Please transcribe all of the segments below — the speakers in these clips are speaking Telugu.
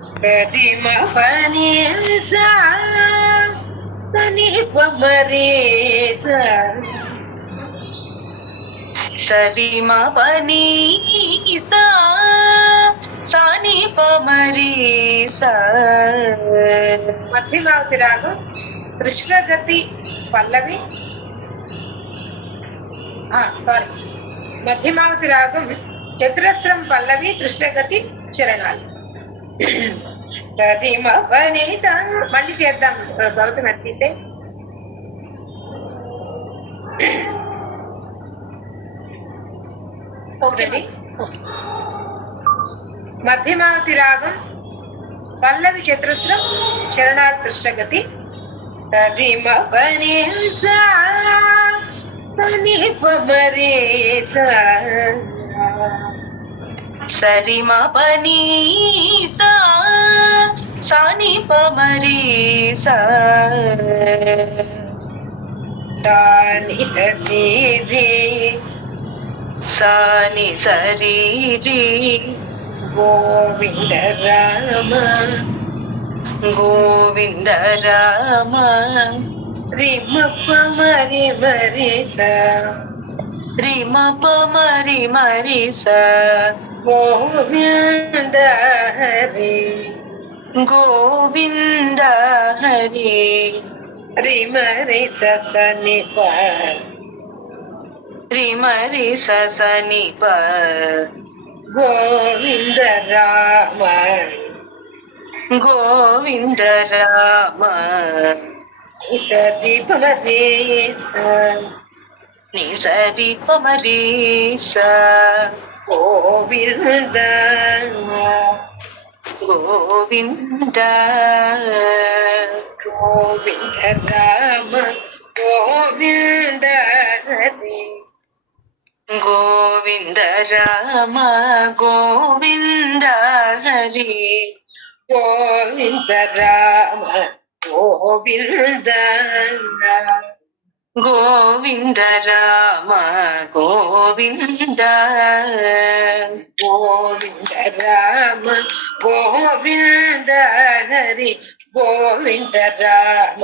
గరిమ పని సని పమరే సరిమ పని సాని పమరే మధ్యమావతి రాగం కృష్ణగతి పల్లవి. సారీ, మధ్యమావతి రాగం చతురస్రం పల్లవి, కృష్ణగతి చరణాలు. మళ్ళీ చేద్దాం గౌతమ్ అత్తితే. ఓకేండి. మధ్యమావతి రాగం పల్లవి చతురస్రం చరణాలు కృష్ణగతి. సరిమ పని సని పమరే సరిమ పని సాని పమరే సాని సరి సాని సరి గోవింద రామ గోవింద రామ రిమ పమరి మరి రిమ పమరి మరి గోవింద హరి గోవింద హరి రిమ రి సని ప రిమ రి సని ప గోవింద రామ గోవింద రామ సరి పమరే ని సరి పమరే గోవింద గోవింద గోవింద రామ గోవింద హరి గోవింద రామ గోవింద హరి గోవింద రామ గోవింద గోవింద రామ గోవింద గోవింద రామ గోవింద హరి గోవింద రామ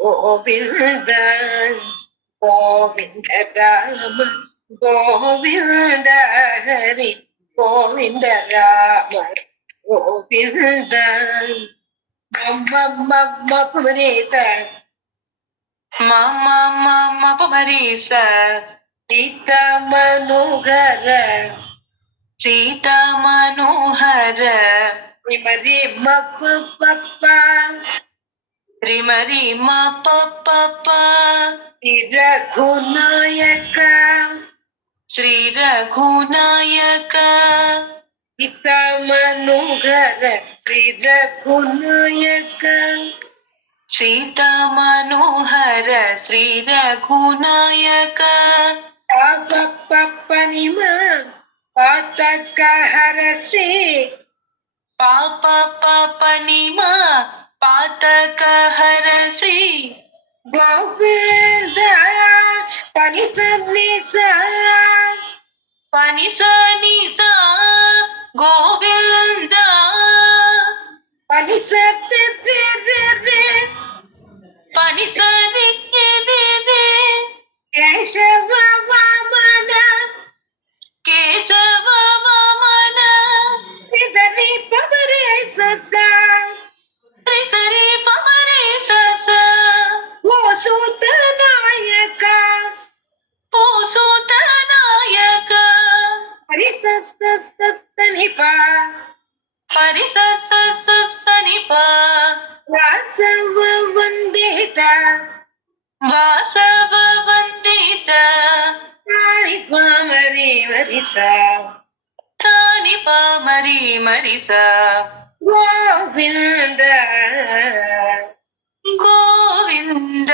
గోవింద గోవింద రామ గోవింద హరి గోవింద రామ గోవింద మమ్మ పుమరేత మమ్మ పుమరేస సీత మనోహర సీత మనోహర రిమరి మప్ప రిమరి మప్ప రఘునాయక శ్రీ రఘునాయక సీత మనోహర శ్రీ రఘునాయక సీత మనోహర శ్రీ రఘునాయక పనిమ పాతక హర శ్రీ పాప పనిమ పాతక హర శ్రీ గోవింద పని సని గోవింద పని పని సరి కేశవ వామన కేశవ వామన సరి పమరే సరి పమరే పోసూత నాయక పోసూత నాయక హరి సనిప హరి సనిప వాసవ వందిత వాసవ వందిత తాని పామరి మరిస గోవింద గోవింద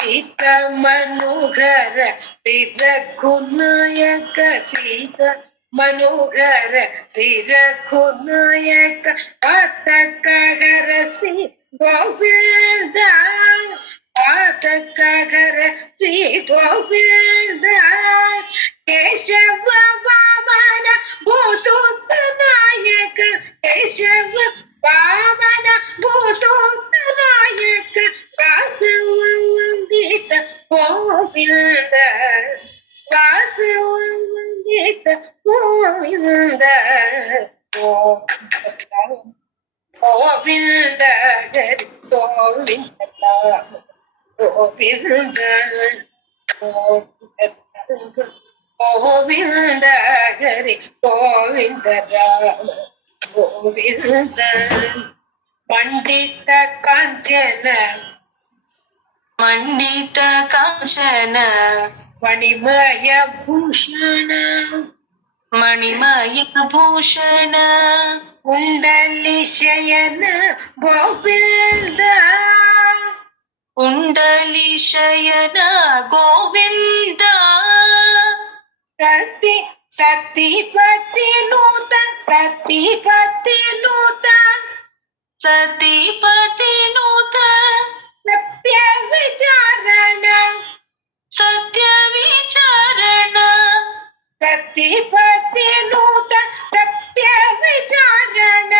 సీత మనోహర శ్రీ రఘునాయక సీత మనోహర శ్రీ రఘునాయక పాతక హర శ్రీ గోవింద పాతక హర శ్రీ గోవింద కేశవ వామన భూసూత నాయక गोविंद हरि गोविंद राम गोविंद गोविंद हरि गोविंद राम गोविंद पंडित कांचन मंडित कांचन मणिमय भूषण मणिमय भूषण कुंडली शयन गोविंद कुंडली शयन गोविंद सती सतीपति नूतन सतीपति नूतन सतीपति नूतन सत्य विचारण सत्य विचारण सतीपति नूतन सत्य विचारण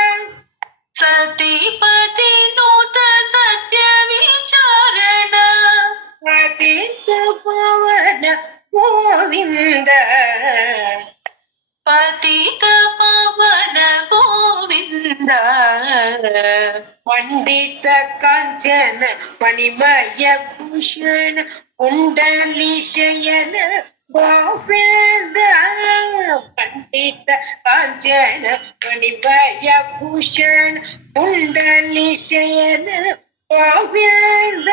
सतीपति नूतन सत्य विचारण पतित पवन गोविंद पतित पवन गोविंद पंडित कांचन मणिमय भूषण कुंडली शयन गोविंद पंडित कांचन मणिमय भूषण कुंडली शयन गोविंद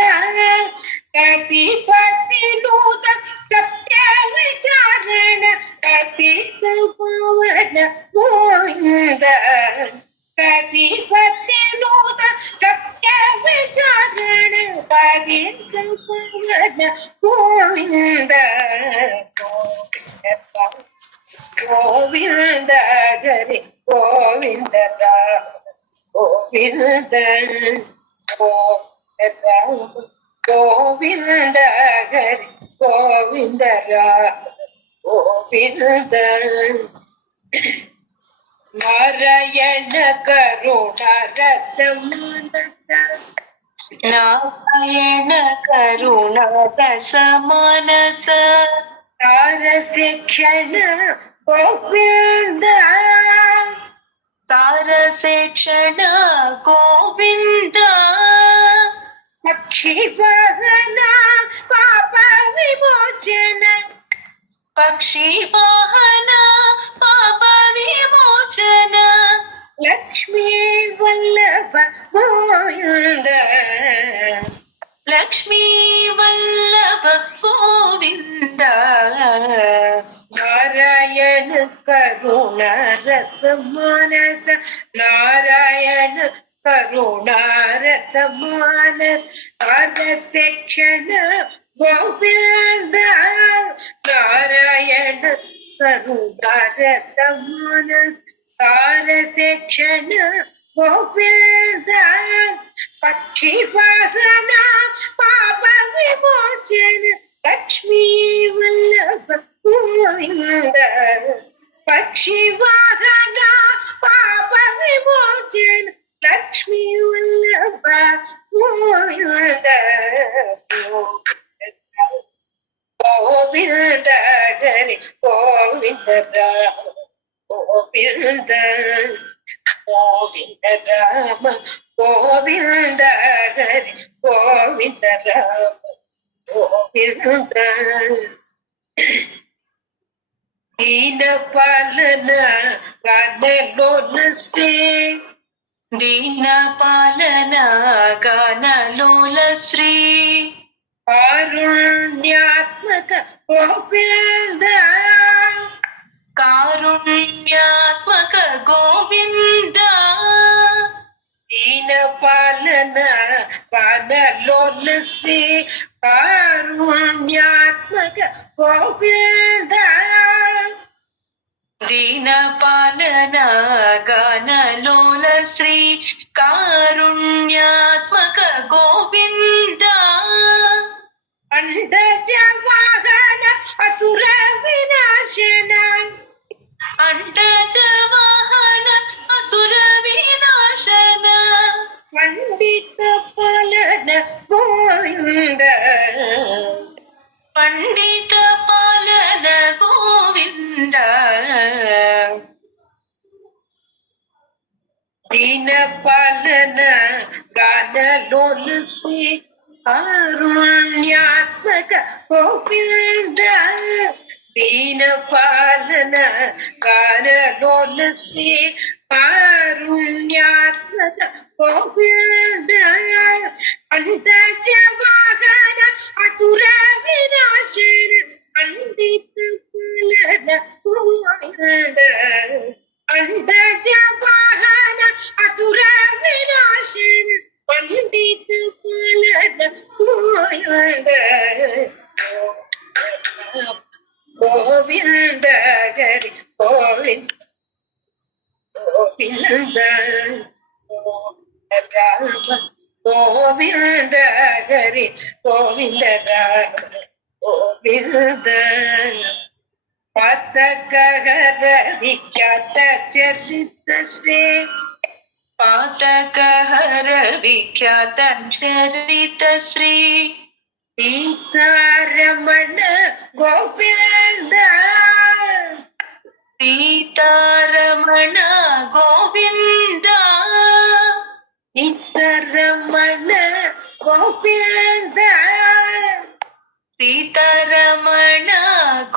कतिपति नूतन सत्य विचारण कतित पवन गोविंद कतिपति नूतन सत्य विचारण कतित पवन गोविंद गोविंद हरि गोविंद राम गोविंद गोविंद हरि गोविंद राम गोविंद नारायण करुणा रस मानस नारायण करुणा रस मानस तार शिक्षण गोविंद तार शिक्षण गोविंद पक्षी वाहना पाप विमोचन पक्षी वाहना पाप विमोचन लक्ष्मी वल्लभ गोविंद लक्ष्मी वल्लभ गोविंद नारायण करुणा रस मानस नारायण करुणा रस मानस तार शिक्षण गोविंद नारायण करुणा रस मानस तार शिक्षण गोविंद पक्षी वाहना पाप विमोचन लक्ष्मी वल्लभ गोविंद पक्षी वाहना पाप विमोचन लक्ष्मी वल्लभ गोविंद गोविंद हरि गोविंद राम गोविंद गोविंद राम गोविंद हरि गोविंद राम गोविंद दीन पालन गान लोल श्री दीन पालन गान लोल श्री कारुण्यात्मक गोविंद कारुण्यात्मक गोविंद दीन पालन गान लोल श्री कारुण्यात्मक गोविंद दीन पालन गान लोल श्री कारुण्यात्मक गोविंद अंडज वाहन असुर विनाशन अंडज वाहन असुर विनाशन पंडित पालन गोविंद पंडित पालन गोविंद दीन पालन गानलोल श्री कारुण्यात्मक गोविंद दीन पालन गानलोल श्री कारुण्यात्मक गोविंद अंतज वाहन असुर विनाशन अंदित पालन गोविंद अंतज वाहन असुर विनाशन पंडित पालन गोविंद गोविंद हरि गोविंद गोविंद राम गोविंद हरि गोविंद राम गोविंद पातकहर विख्यात चरित श्री पातकहर विख्यात चरित श्री सीतारमण गोविंद सीतारमण गोविंद सीतारमण गोविंद सीतारमण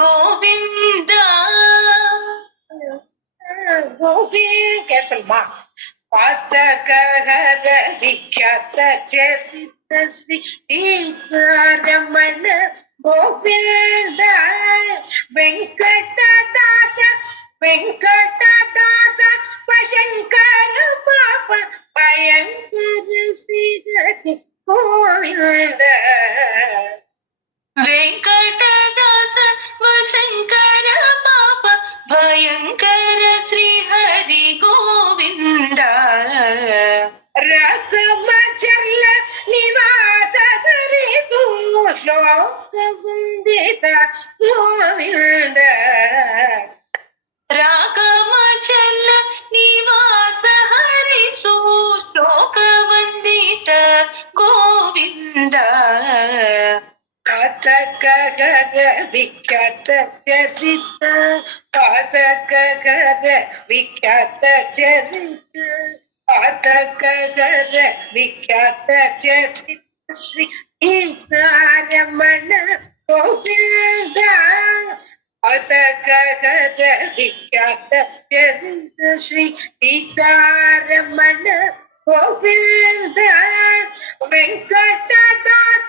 गोविंद गोविंद careful ma पातकहर विख्यात चरित श्री सीतारमण गोविंद वेंकटदास वेंकटदास शंकर पाप भयंकर श्री गोविंद वेंकटदास शंकर पाप भयंकर श्री हरि गोविंद रकमचर्ल निवास करे तू श्लोक वंदित गोविंद रागमचल निवास हरि सो श्लोक वंदित गोविंद पातकहर विख्यात चरित पातकहर विख्यात चरित पातकहर विख्यात चरित श्री सीतारमण गोविंद पातकहर विख्यात चरित श्री सीतारमण गोविंद वेंकटदास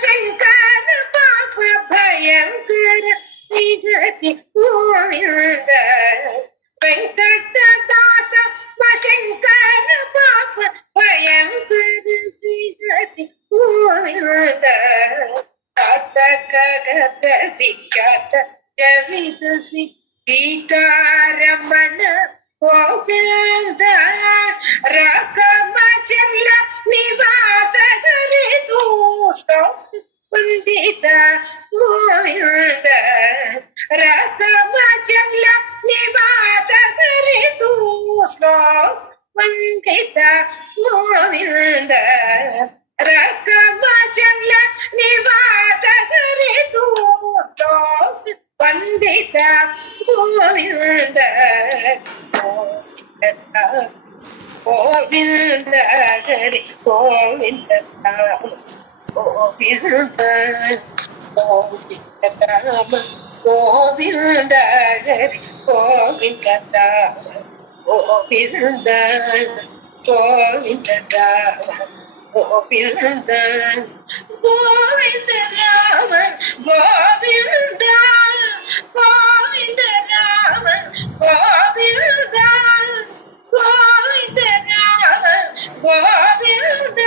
शंकर पाप भयंकर श्री गोविंद वेंकटदास शंकर पाप भयंकर श्री गोविंद पातकहर विख्यात चरित श्री सीतारमण गोविंद रकमचल निवास करे तू पंडित गोविंद रकमचल निवास करे तू पंडित गोविंद रकमचल निवास करे तू पंडित गोविंद गोविंद हरि गोविंद राम गोविंद गोविंद राम गोविंद हरि गोविंद राम गोविंद गोविंद राम गोविंद गोविंद राम गोविंद गोविंद राम गोविंद गोविंद राम गोविंद